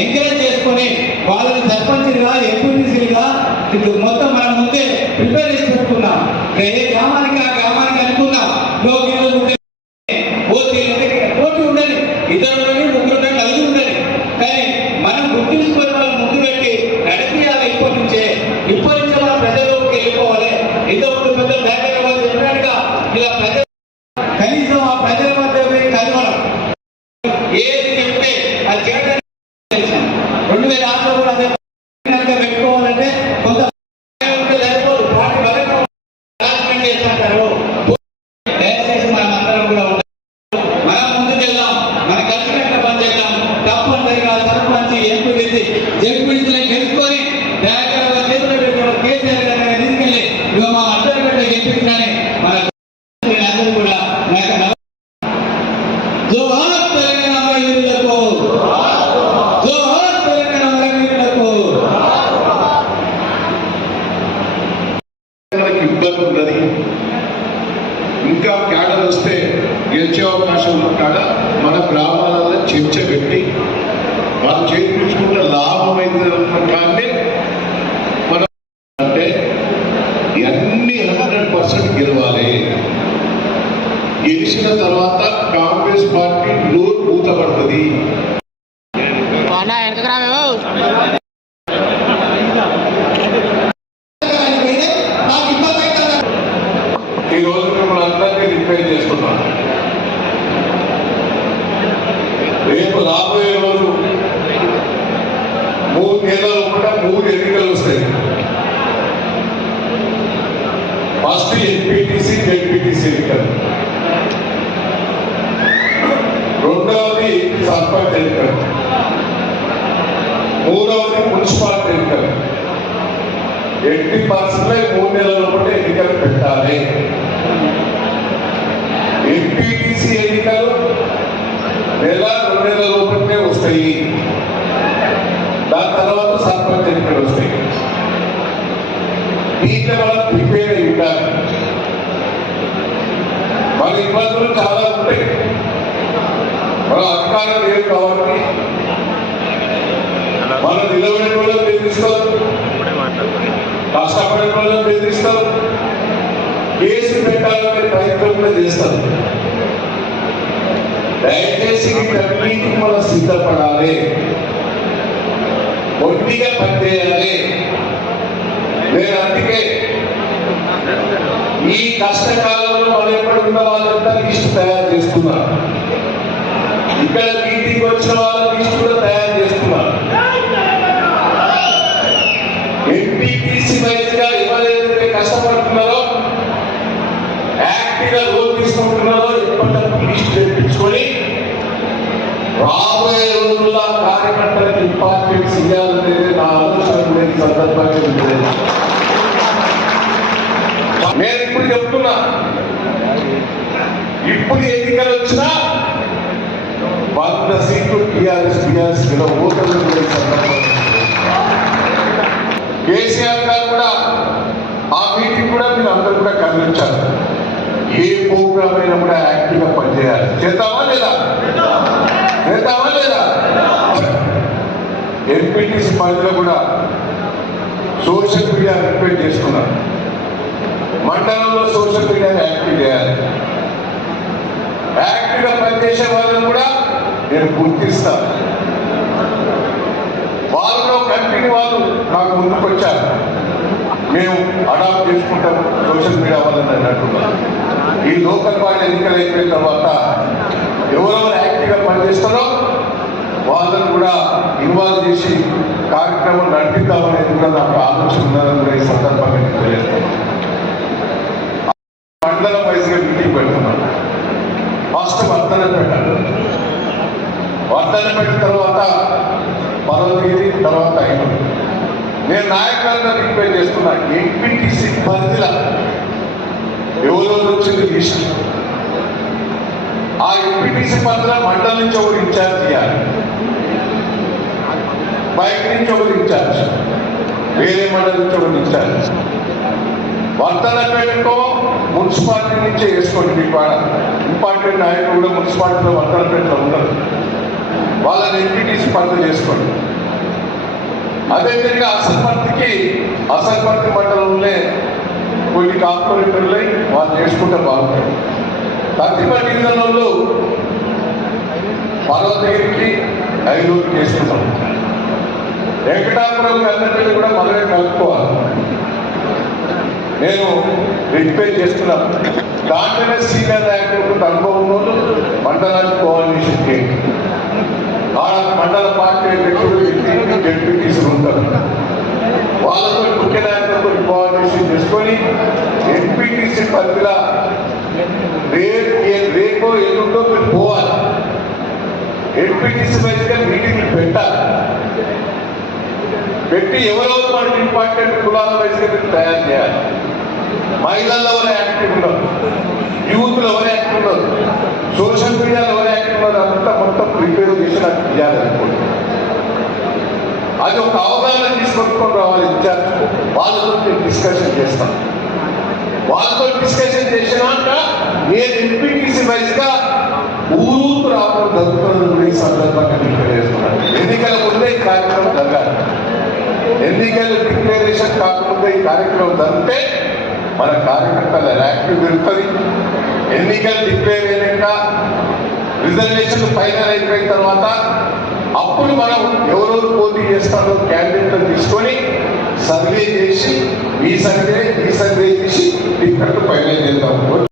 Encourage చేసుకొని వాళ్ళని సర్పంచ్లుగా ఎంపీటీసీలుగా మొత్తం మనం ముందే ప్రిపేర్ చేసి పెట్టుకున్నాం. ఏ గ్రామానికి ఆ గ్రామానికి అనుకున్నాం పోటీ ఉండని, ఇద్దరు ముగ్గురు నలుగురు ఉండని, కానీ మనం గుర్తించుకొని వాళ్ళు ముందు పెట్టి నడిపియాలి. ఇప్పటి నుంచే మన ప్రజల్లోకి వెళ్ళిపోవాలి. ఇంతకుముందు పెద్ద బ్యాక్గ్రౌండ్ వాళ్ళు చెప్పినట్టుగా ఇలా ప్రజలు కనీసం ఆ ప్రజల మధ్య కలవడం ఏది చెప్తే అది చేయడానికి 2006లో కూడా అదే పెట్టుకోవాలంటే కొంత దయచేసి మనం అందరం కూడా మనం ముందుకెళ్దాం, మన కలిసికట్టుగా పనిచేద్దాం. తప్పనిసరిగా సర్పంచ్ ఎంపీటీసీ జడ్పీటీసీలను గెలుచుకొని కేసీఆర్ గారిని తీసుకెళ్ళి మా అందరి కంటే గెలిపించాలని మన అందరూ కూడా జోహార్ తెలంగాణ అమరవీరులకు, జోహార్ తెలంగాణ అమరవీరులకు. ఇబ్బంది ఉన్నది, ఇంకా క్యాడర్ వస్తే గెలిచే అవకాశం ఉన్న కాడ మన గ్రామాలలో చర్చ పెట్టి వాళ్ళు చేర్పించుకున్న లాభం అయితే కానీ మనం అంటే అన్ని 100% గెలవాలి. గెలిచిన తర్వాత కాంగ్రెస్ పార్టీ నోరు మూతపడుతుంది. ఈ రోజు మిమ్మల్ని అందరినీ రిపేర్ చేసుకున్నాం. రేపు రాబోయే రోజు 3 నెలలు కూడా 3 ఎన్నికలు వస్తాయి. ఫస్ట్ ఎంపీటీసీ జెడ్పీటీసీ ఎన్నికలు, రెండవది సర్పంచ్ ఎన్నికలు, మూడవది మున్సిపాలిటీ ఎన్నికలు. 80% 3 నెలల లోపల ఎన్నికలు పెట్టాలి. ఎంపీటీసీ ఎన్నికలు 1-2 నెలల లోపలనే వస్తాయి. దాని తర్వాత సర్పంచ్ ఎన్నికలు వస్తాయి. దీంట్లో మనం ప్రిపేర్ అయి ఉండాలి. మన ఇబ్బందులు చాలా ఉంటాయి. మన అధికారం లేదు కాబట్టి మనం నిలబడే వాళ్ళని బెదిరిస్తాం, కష్టపడే వాళ్ళని బెదిరిస్తాం, కేసు పెట్టాలనే ప్రయత్నం కూడా చేస్తాం. దయచేసి వీటన్నిటికీ మనం సిద్ధపడాలి, ఒంటిగా పనిచేయాలి. నేను అందుకే ఈ కష్టకాలంలో మనం ఎక్కడ ఉన్న వాళ్ళంతా లిస్ట్ తయారు చేస్తున్నారు. ఇక్కడ మీటింగ్ వచ్చిన వాళ్ళ లిస్ట్ కూడా తయారు చేస్తున్నారు. ఎంపీటీసీ వైజ్ గా ఎవరైతే కష్టపడుతున్నారో, యాక్టివ్ గా రోల్ తీసుకుంటున్నారో ఎప్పటికప్పుడు లిస్ట్ తెప్పించుకొని రాబోయే రోజుల్లో కార్యకర్తలకు ఇంపార్టెన్స్ ఇవ్వాలనేది నా ఆలోచన లేని సందర్భంగా ఉంటుంది. నేను ఇప్పుడు చెప్తున్నా, ఇప్పుడు ఎన్నికలు వచ్చినా 100 సీట్లు టీఆర్ఎస్ ఓటర్లు కేసీఆర్ గారు కూడా ఆ మీటింగ్ కూడా మీరు అందరూ కూడా కదిలించారు. ఏ ప్రోగ్రామ్ అయినా కూడా యాక్టివ్ గా పనిచేయాలి. చేద్దామా లేదా? చేద్దామా లేదా? ఎంపీటీసీ పరిధిలో కూడా సోషల్ మీడియా రిక్వెస్ట్ చేసుకున్నారు. మండలంలో సోషల్ మీడియాని యాక్టివ్ చేయాలి. యాక్టివ్ గా పనిచేసే వాళ్ళని కూడా నేను గుర్తిస్తాను. వాళ్ళలో కంపెనీ వాళ్ళు నాకు ముందుకు వచ్చారు, మేము అడాప్ట్ చేసుకుంటాం సోషల్ మీడియా వాళ్ళని అన్నట్టున్నారు. ఈ లోకల్ బాడీ ఎన్నికలు అయిపోయిన తర్వాత ఎవరెవరు యాక్టివ్గా పనిచేస్తారో వాళ్ళని కూడా ఇన్వాల్వ్ చేసి కార్యక్రమం నడిపిద్దామనేది కూడా నాకు ఆలోచన ఉన్నదని కూడా ఈ సందర్భంగా నేను తెలియజేస్తాను. మండలం వైజ్గా మీటింగ్ పెడుతున్నాను. ఫస్ట్ వర్ధనపేట తర్వాత పదవతేదీ, తర్వాత 5. నేను నాయకులను రిక్వెస్ట్ చేస్తున్నా, ఎంపీటీసీ పరిధిలో ఎవరెవరు వచ్చింది లిస్ట్, ఆ ఎంపీటీసీ పరిధిలో మండలం నుంచి ఒకరు ఇన్ఛార్జ్ చేయాలి, బయట నుంచి ఒకరు ఇన్ఛార్జ్, వేరే మండలం నుంచి ఒకరు ఇన్ఛార్జ్. వర్ధనపేటకో మున్సిపాలిటీ నుంచే వేసుకోండి. మీకు వాడ ఇంపార్టెంట్ నాయకులు కూడా మున్సిపాలిటీలో వర్ధనపేటలో ఉండరు, వాళ్ళని ఎంపీటీసీ పరిధి చేసుకోండి. అదేవిధంగా అసల్పర్తి మండలంలో కొన్ని కార్పొరేటర్లై వాళ్ళు చేసుకుంటే బాగుంటుంది. ప్రతిమ డివిజన్లో పర్వతగిరికి 5 చేసుకుంటాం. వెంకటాపురం కన్నపల్లి కూడా మనమే కలుపుకోవాలి. నేను రిక్వెస్ట్ చేస్తున్నాను, దాంట్లోనే సీనియర్ నాయకులకు అనుభవం వాళ్ళు మండలానికి కోఆర్డినేషన్ చేయండి. ఆడ మండల పార్టీ అధ్యక్షుడు జడ్పీ తీసుకుంటారు. వాళ్ళతో ముఖ్య నాయకులతో కోఆర్డినేషన్ చేసుకొని ఎంపీటీసీ పరిధిలో రేపో ఎల్లుండో మీరు పోవాలి. ఎంపీటీసీ వైజ్గా మీటింగ్లు పెట్టాలి. పెట్టి ఎవరెవరు మనకి ఇంపార్టెంట్ కులాల వైజ్గా మీరు తయారు చేయాలి. మహిళల్లో ఎవరు యాక్టివ్ ఉన్నారు, యూత్లో ఎవరు యాక్టివ్ ఉన్నారు, సోషల్ మీడియాలో ఎవరు యాక్టివ్ ఉన్నారు, అంతా మొత్తం ప్రిపేర్ చేసి నాకు ఇవ్వాలనుకోండి. అది ఒక అవగాహన తీసుకొచ్చుకొని రావాలి. ఇన్ఛార్జ్ వాళ్ళతో నేను డిస్కషన్ చేస్తాను. వాళ్ళతో డిస్కషన్ చేసినాక నేను ఎంపీటీసీ వైజ్గా ఊరూకు రావడం జరుగుతున్నది ఈ సందర్భంగా మీకు తెలియజేస్తున్నాను. ఎన్నికల ముందే ఈ కార్యక్రమం జరగాలి. ఎన్నికలు డిక్లరేషన్ కాకముందే ఈ కార్యక్రమం జరిగితే మన కార్యకర్తల యాక్టివ్ పెరుగుతుంది. ఎన్నికలు డిక్లేర్ అయినాక రిజర్వేషన్ ఫైనల్ అయిపోయిన తర్వాత అప్పుడు మనం ఎవరెవరు పోటీ చేస్తారో క్యాండిడేట్లు తీసుకొని సర్వే చేసి ఈ సర్వే చేసి టికెట్ ఫైనల్ చేద్దాం.